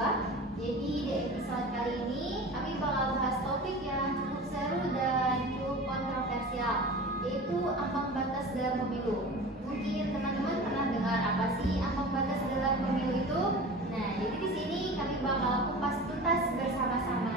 mahasiswa. Jadi di episode kali ini kami bakal bahas topik yang cukup seru dan cukup kontroversial, yaitu ambang batas dalam pemilu. Mungkin teman-teman pernah dengar apa sih ambang batas dalam pemilu itu? Nah, jadi di sini kami bakal kupas tuntas bersama-sama.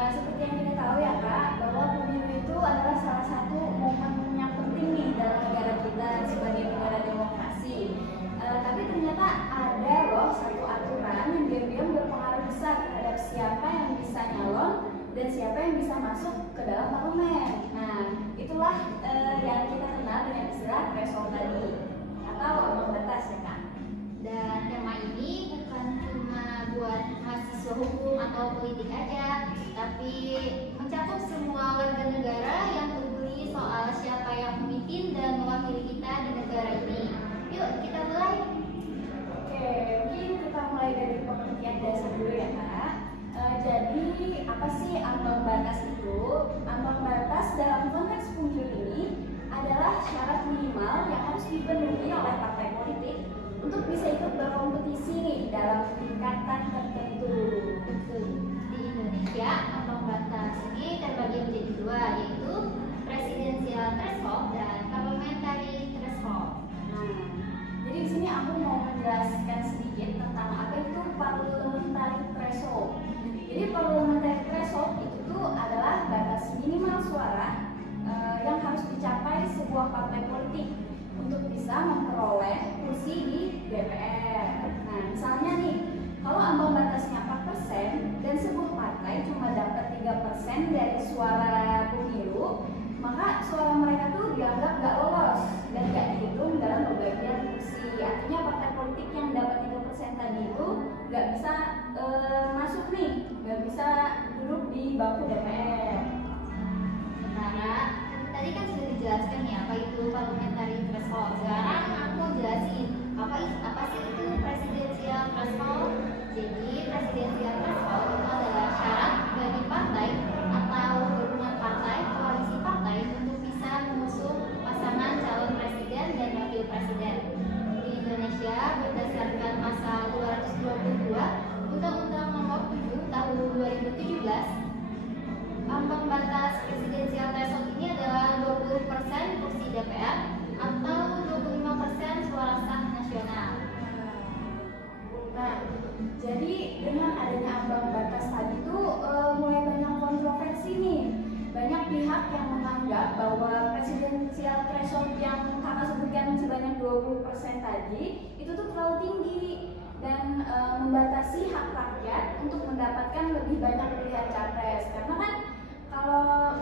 Seperti yang kita tahu ya Kak, bahwa pemilu itu adalah salah satu momen yang penting nih dalam negara kita sebagai negara demokrasi. Tapi ternyata ada loh satu aturan yang diam-diam berpengaruh besar terhadap siapa yang bisa nyalon dan siapa yang bisa masuk ke dalam parlemen. Nah, itulah yang kita kenal dengan istilah threshold tadi atau ambang batas ya Kak. Dan tema ini bukan cuma buat mahasiswa hukum atau politik aja, tapi mencakup semua warga negara yang peduli soal siapa yang memimpin dan mewakili kita di negara ini. Yuk kita mulai. Oke, mungkin kita mulai dari pengertian dasar dulu ya Kak. Jadi apa sih ambang batas itu? Ambang batas dalam konteks pemilu ini adalah syarat minimal yang harus dipenuhi oleh partai politik untuk bisa ikut berkompetisi nih dalam tingkatan tertentu. Di Indonesia, ambang batas ini terbagi menjadi dua, yaitu presidensial threshold dan parliamentary threshold. Nah, jadi di sini aku mau menjelaskan sedikit tentang apa itu parliamentary threshold. Jadi parliamentary threshold itu tuh adalah batas minimal suara yang harus dicapai sebuah partai politik untuk bisa memperoleh kursi di DPR. Nah, misalnya nih, kalau ambang batasnya 4% dan sebuah partai cuma dapat 3% dari suara pemilu, maka suara mereka tuh dianggap nggak lolos dan nggak dihitung dalam pembagian kursi. Artinya partai politik yang dapat 3% tadi itu nggak bisa masuk nih, nggak bisa duduk di bangku DPR. Sementara tadi kan sudah dijelaskan ya apa itu parliamentary threshold. Sekarang aku jelasin apa sih itu presidensial threshold. Jadi presidensial threshold itu adalah syarat bagi partai atau gabungan partai, koalisi partai untuk bisa mengusung pasangan calon presiden dan wakil presiden. Di Indonesia berdasarkan pasal 222 Undang-Undang Nomor 7 Tahun 2017, ambang batas presidensial threshold ini adalah 20% kursi DPR atau 25% suara sah nasional. Nah, jadi dengan adanya ambang batas tadi tuh mulai banyak kontroversi nih. Banyak pihak yang menganggap bahwa presidensial threshold yang kakak sebutkan sebanyak 20% tadi itu tuh terlalu tinggi dan membatasi hak rakyat untuk mendapatkan lebih banyak pilihan capres. Karena kan kalau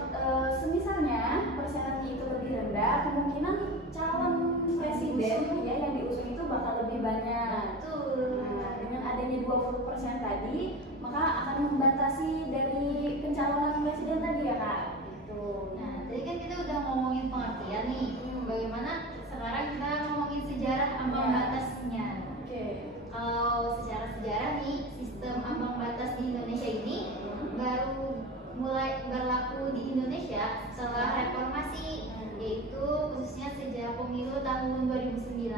semisalnya persennya itu lebih rendah, kemungkinan calon presiden ya yang diusung itu bakal lebih banyak. Nah, dengan adanya 20% tadi, maka akan membatasi dari pencalonan presiden tadi ya Kak. Gitu. Nah, tadi kan kita udah ngomongin pengertian nih. Bagaimana sekarang kita ngomongin sejarah ambang batasnya. Oke. Kalau secara sejarah nih, sistem ambang batas di Indonesia ini baru mulai berlaku di Indonesia setelah reformasi, yaitu khususnya sejak pemilu tahun 2009.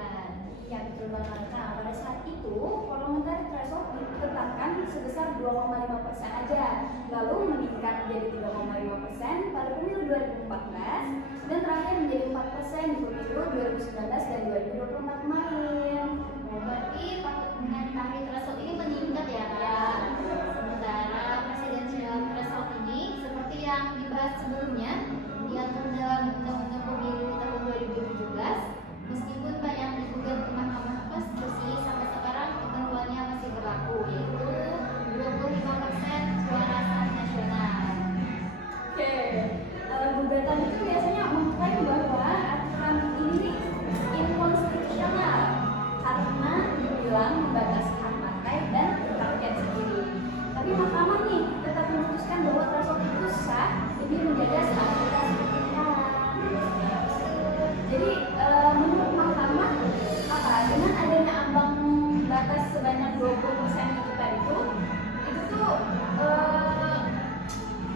Ya betul banget. Nah, pada saat itu parliamentary threshold ditetapkan sebesar 2,5% aja, lalu meningkat menjadi 3,5% pada pemilu 2014 dan terakhir menjadi 4% di pemilu 2019 dan 2024 kemarin. Berarti parliamentary threshold ini meningkat ya Kak. Sementara presidensial threshold ini seperti yang dibahas sebelumnya diatur dalam Undang-Undang Pemilu tahun 2017, meskipun banyak digugat ke Mahkamah Konstitusi, sampai sekarang ketentuannya masih berlaku, yaitu 25% suara sah nasional. Oke, gugatan itu biasanya mengklaim bahwa aturan ini inkonstitusional karena dibilang membatasi hak partai dan rakyat sendiri. Tapi Mahkamah nih tetap memutuskan bahwa threshold itu sah demi menjaga stabilitas pemerintahan. Jadi menurut Mahkamah apa dengan adanya ambang batas sebanyak 20% itu tadi tuh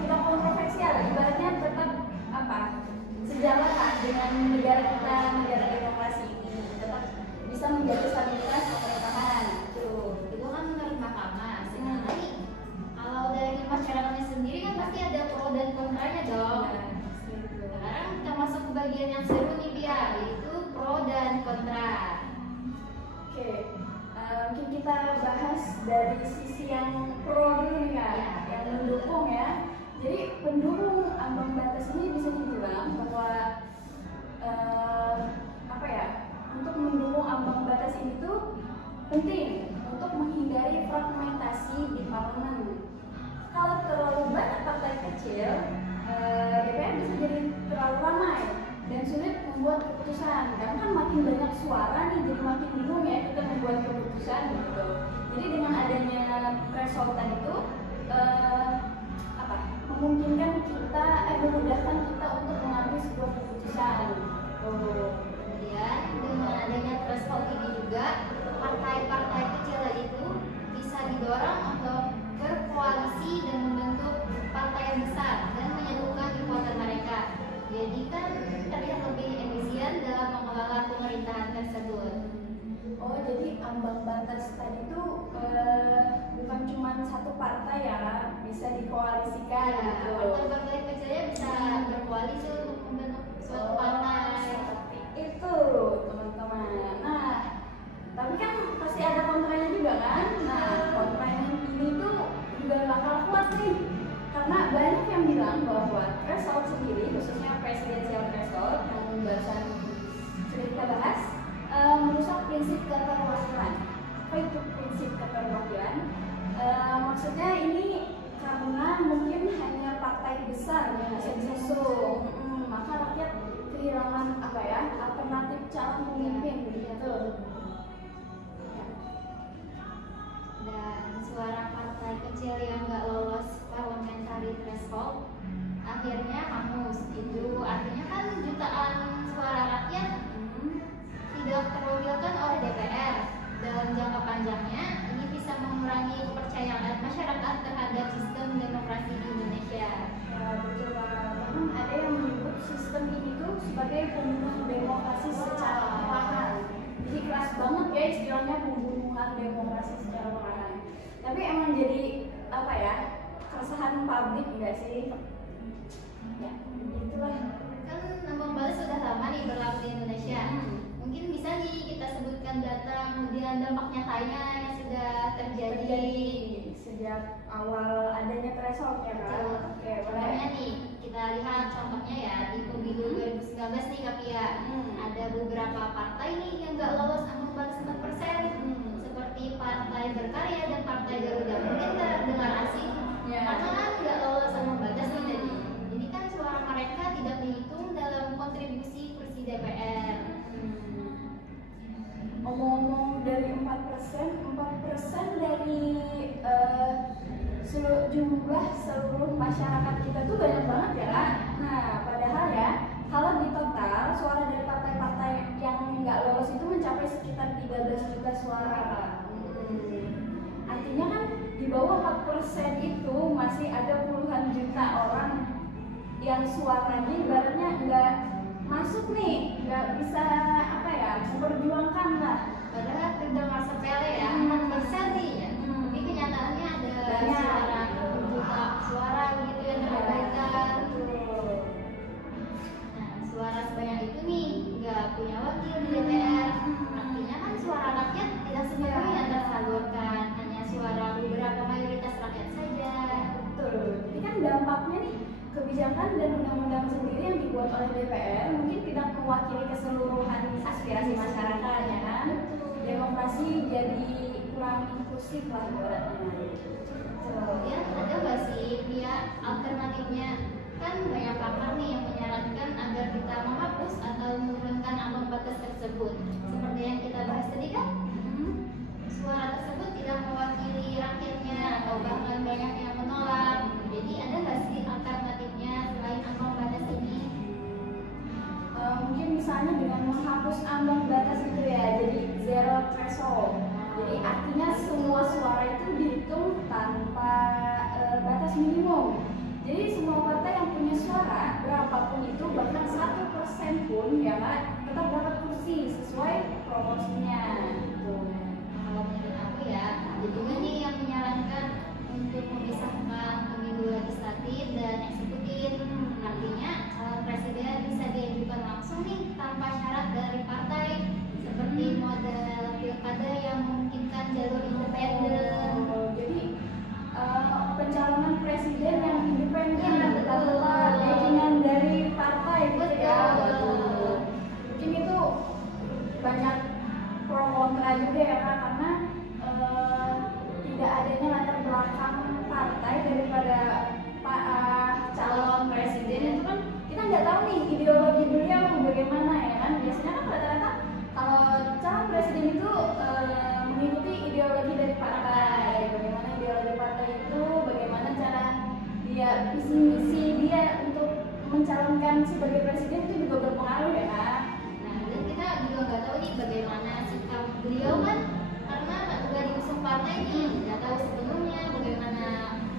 tidak kontroversial, ibaratnya tetap apa sejalan lah dengan negara kita, negara demokrasi ini, tetap bisa menjaga stabilitas pemerintahan. Itu mungkin kita bahas dari sisi yang pro dulu nih Kak, yang mendukung ya. Jadi pendukung ambang batas ini bisa dibilang bahwa apa ya, untuk mendukung ambang batas ini tuh penting untuk menghindari fragmentasi di parlemen. Kalau terlalu banyak partai kecil, DPR bisa jadi terlalu ramai dan sulit membuat keputusan. Karena kan makin banyak suara nih, jadi makin bingung ya kita membuat keputusan gitu. Jadi dengan adanya threshold itu memungkinkan kita, memudahkan kita untuk mengambil sebuah keputusan. Kemudian dengan adanya threshold ini juga partai-partai kecil itu bisa didorong untuk berkoalisi dan membentuk partai yang besar dan menyatukan kekuatan mereka. Jadi kan terlihat lebih efisien dalam mengelola pemerintahan tersebut. Oh, jadi ambang batas tadi itu bukan cuma satu partai ya, bisa dikoalisikan gitu. Partai-partai kecilnya bisa berkoalisi untuk membentuk suatu partai. Seperti itu, teman-teman. Nah, tapi kan pasti ada kontranya juga kan? Nah, kontranya ini tuh juga bakal kuat nih. Karena banyak yang bilang bahwa threshold sendiri, khususnya presidensial threshold yang pembahasan sudah kita bahas, merusak prinsip keterwakilan. Apa itu prinsip keterwakilan? Maksudnya ini karena mungkin hanya partai besar yang bisa diusung, maka rakyat kehilangan apa ya, alternatif calon pemimpin gitu. Dan suara partai kecil yang nggak lolos parliamentary threshold akhirnya hangus. Itu artinya kan jutaan suara rakyat tidak terwakilkan oleh DPR. Dalam jangka panjangnya ini bisa mengurangi kepercayaan masyarakat terhadap sistem demokrasi di Indonesia. Betul banget. Ada yang menyebut sistem ini tuh sebagai pembunuhan demokrasi secara perlahan. Jadi keras banget ya istilahnya, pembunuhan demokrasi secara perlahan. Tapi emang jadi apa ya, keresahan publik enggak sih? Ya, itulah. Kan ambang batas sudah lama nih berlaku di Indonesia. Mungkin bisa nih kita sebutkan data kemudian dampak nyatanya yang sudah terjadi sejak awal adanya threshold ya kan? Oke, boleh. Nih kita lihat contohnya ya di pemilu 2019 nih Kak Pia. Ada beberapa partai nih yang nggak lolos ambang batas 4%, seperti Partai Berkarya dan Partai Garuda. Mungkin terdengar asing karena kan nggak lolos ambang batas nih tadi. Jadi kan suara mereka tidak dihitung dalam kontribusi kursi DPR. Omong-omong dari 4% dari jumlah seluruh masyarakat kita tuh banyak banget ya Kak. Nah, padahal ya, kalau di total suara dari partai-partai yang nggak lolos itu mencapai sekitar 13 juta suara. Artinya kan di bawah 4% itu masih ada puluhan juta orang yang suaranya ibaratnya nggak masuk nih, nggak bisa apa ya, memperjuangkan lah. Padahal terdengar sepele ya, 4% nih ya. Tapi kenyataannya ada suara juta suara begitu yang terabaikan. Nah, suara sebanyak itu nih nggak punya wakil di DPR. Artinya kan suara rakyat tidak sepenuhnya tersalurkan, hanya suara beberapa mayoritas rakyat saja. Betul. Jadi kan dampaknya nih, kebijakan dan undang-undang sendiri yang dibuat oleh DPR mungkin tidak mewakili keseluruhan aspirasi masyarakat ya kan. Demokrasi jadi kurang inklusif lah ibaratnya. Ya, ada nggak sih pihak alternatifnya? Kan banyak pakar nih yang menyarankan agar kita menghapus atau menurunkan ambang batas tersebut. Seperti yang kita bahas tadi kan, suara tersebut tidak mewakili rakyatnya atau bahkan banyak yang menolak. Jadi ada nggak sih alternatifnya selain ambang batas ini? Mungkin misalnya dengan menghapus ambang batas itu ya, jadi zero threshold. Jadi artinya semua suara itu dihitung tanpa batas minimum. Jadi semua partai yang punya suara berapapun itu, bahkan 1% pun ya Kak, tetap dapat kursi sesuai proporsinya. Kalau menurut aku ya, ada juga nih yang menyarankan untuk memisahkan pemilu legislatif dan eksekutif. Artinya calon presiden bisa diajukan langsung nih tanpa syarat dari partai, seperti model pilkada yang memungkinkan jalur dia untuk mencalonkan sebagai presiden itu juga berpengaruh ya Kak. Nah, dan kita juga nggak tahu nih bagaimana sikap beliau kan, karena nggak diusung partai nih, nggak tahu sebelumnya bagaimana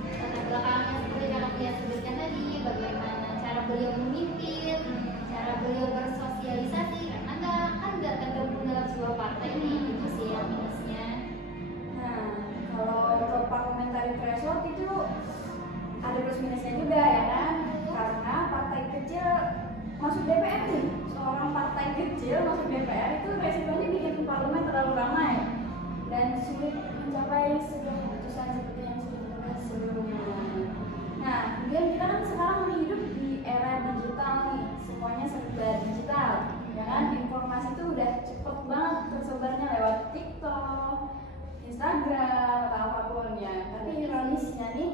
latar belakangnya seperti yang dia sebutkan tadi, bagaimana cara beliau memimpin, cara beliau bersosialisasi, karena nggak tergabung dalam sebuah partai nih, itu sih yang minusnya. Nah, kalau ke parliamentary threshold itu ada plus minusnya juga ya kan, karena partai kecil masuk DPR nih, seorang partai kecil masuk DPR itu resikonya bikin parlemen terlalu ramai dan sulit mencapai sebuah keputusan seperti yang sudah dibahas sebelumnya. Nah, kemudian kita kan sekarang hidup di era digital nih, semuanya serba digital, ya kan? Informasi itu udah cepet banget tersebarnya lewat TikTok, Instagram atau apapun ya. Tapi ironisnya nih,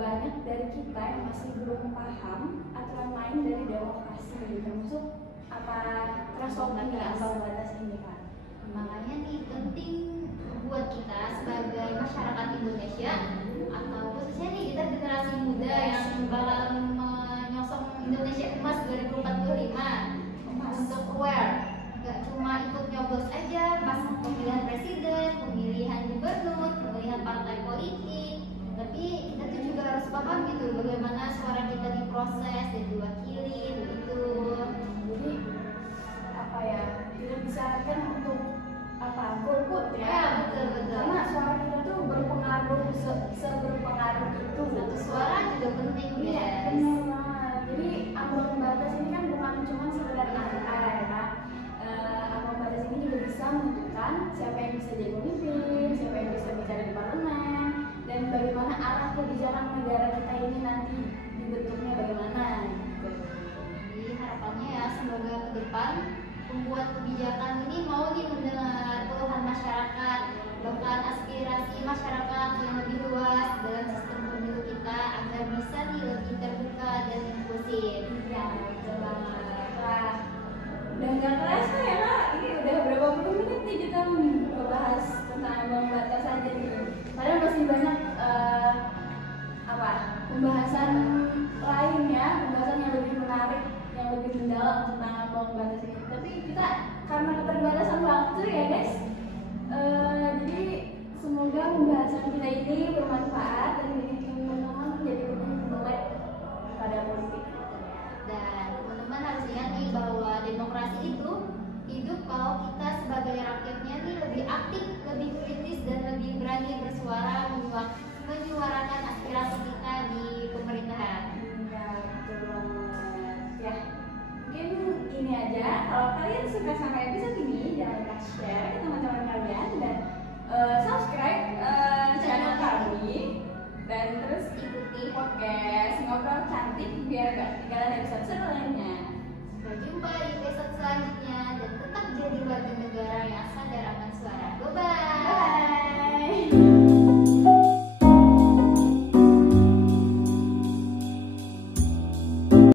banyak dari kita yang masih belum paham aturan main dari demokrasi, termasuk apa threshold ini, ambang batas ini Kak. Makanya nih penting buat kita sebagai masyarakat Indonesia, atau khususnya nih kita generasi muda yang bakal menyosong Indonesia emas 2045 untuk aware, gak cuma ikut nyoblos aja pas pemilihan presiden, pemilihan gubernur, pemilihan partai politik, tapi kita tuh juga harus paham gitu bagaimana suara kita diproses dan diwakili begitu. Jadi apa ya, tidak disarankan untuk apa golput ya. Ya, betul. Karena suara kita tuh berpengaruh seberpengaruh itu. Satu suara juga penting Iya, guys. benar banget. Jadi ambang batas ini kan bukan cuma sekedar angka ya Kak. Ambang batas ini juga bisa menentukan siapa yang bisa jadi pemimpin, siapa yang bisa bicara di parlemen, dan bagaimana arah kebijakan negara kita ini nanti dibentuknya bagaimana gitu. Jadi harapannya ya semoga ke depan pembuat kebijakan ini mau nih mendengar keluhan masyarakat, bahkan aspirasi masyarakat yang lebih luas dalam sistem pemilu kita agar bisa nih lebih terbuka dan inklusif. Ya, betul banget. Wah, udah nggak kerasa ya Kak, ini udah berapa puluh menit nih kita membahas tentang ambang batas aja nih. Padahal masih banyak pembahasan lain ya, pembahasan yang lebih menarik, yang lebih mendalam tentang ambang batas ini. Tapi kita karena keterbatasan waktu ya guys, jadi semoga pembahasan kita ini bermanfaat dan bikin teman-teman menjadi lebih melek pada politik. Dan teman-teman harus ingat nih bahwa demokrasi itu hidup kalau kita sebagai rakyatnya nih lebih aktif, lebih kritis dan lebih berani bersuara menyuarakan aspirasi kita di pemerintahan. Ya, betul banget. Ya, mungkin ini aja. Kalau kalian suka sama episode ini, jangan lupa share ke teman-teman kalian dan subscribe channel kami, dan terus ikuti podcast Ngobrol Cantik biar gak ketinggalan episode selanjutnya.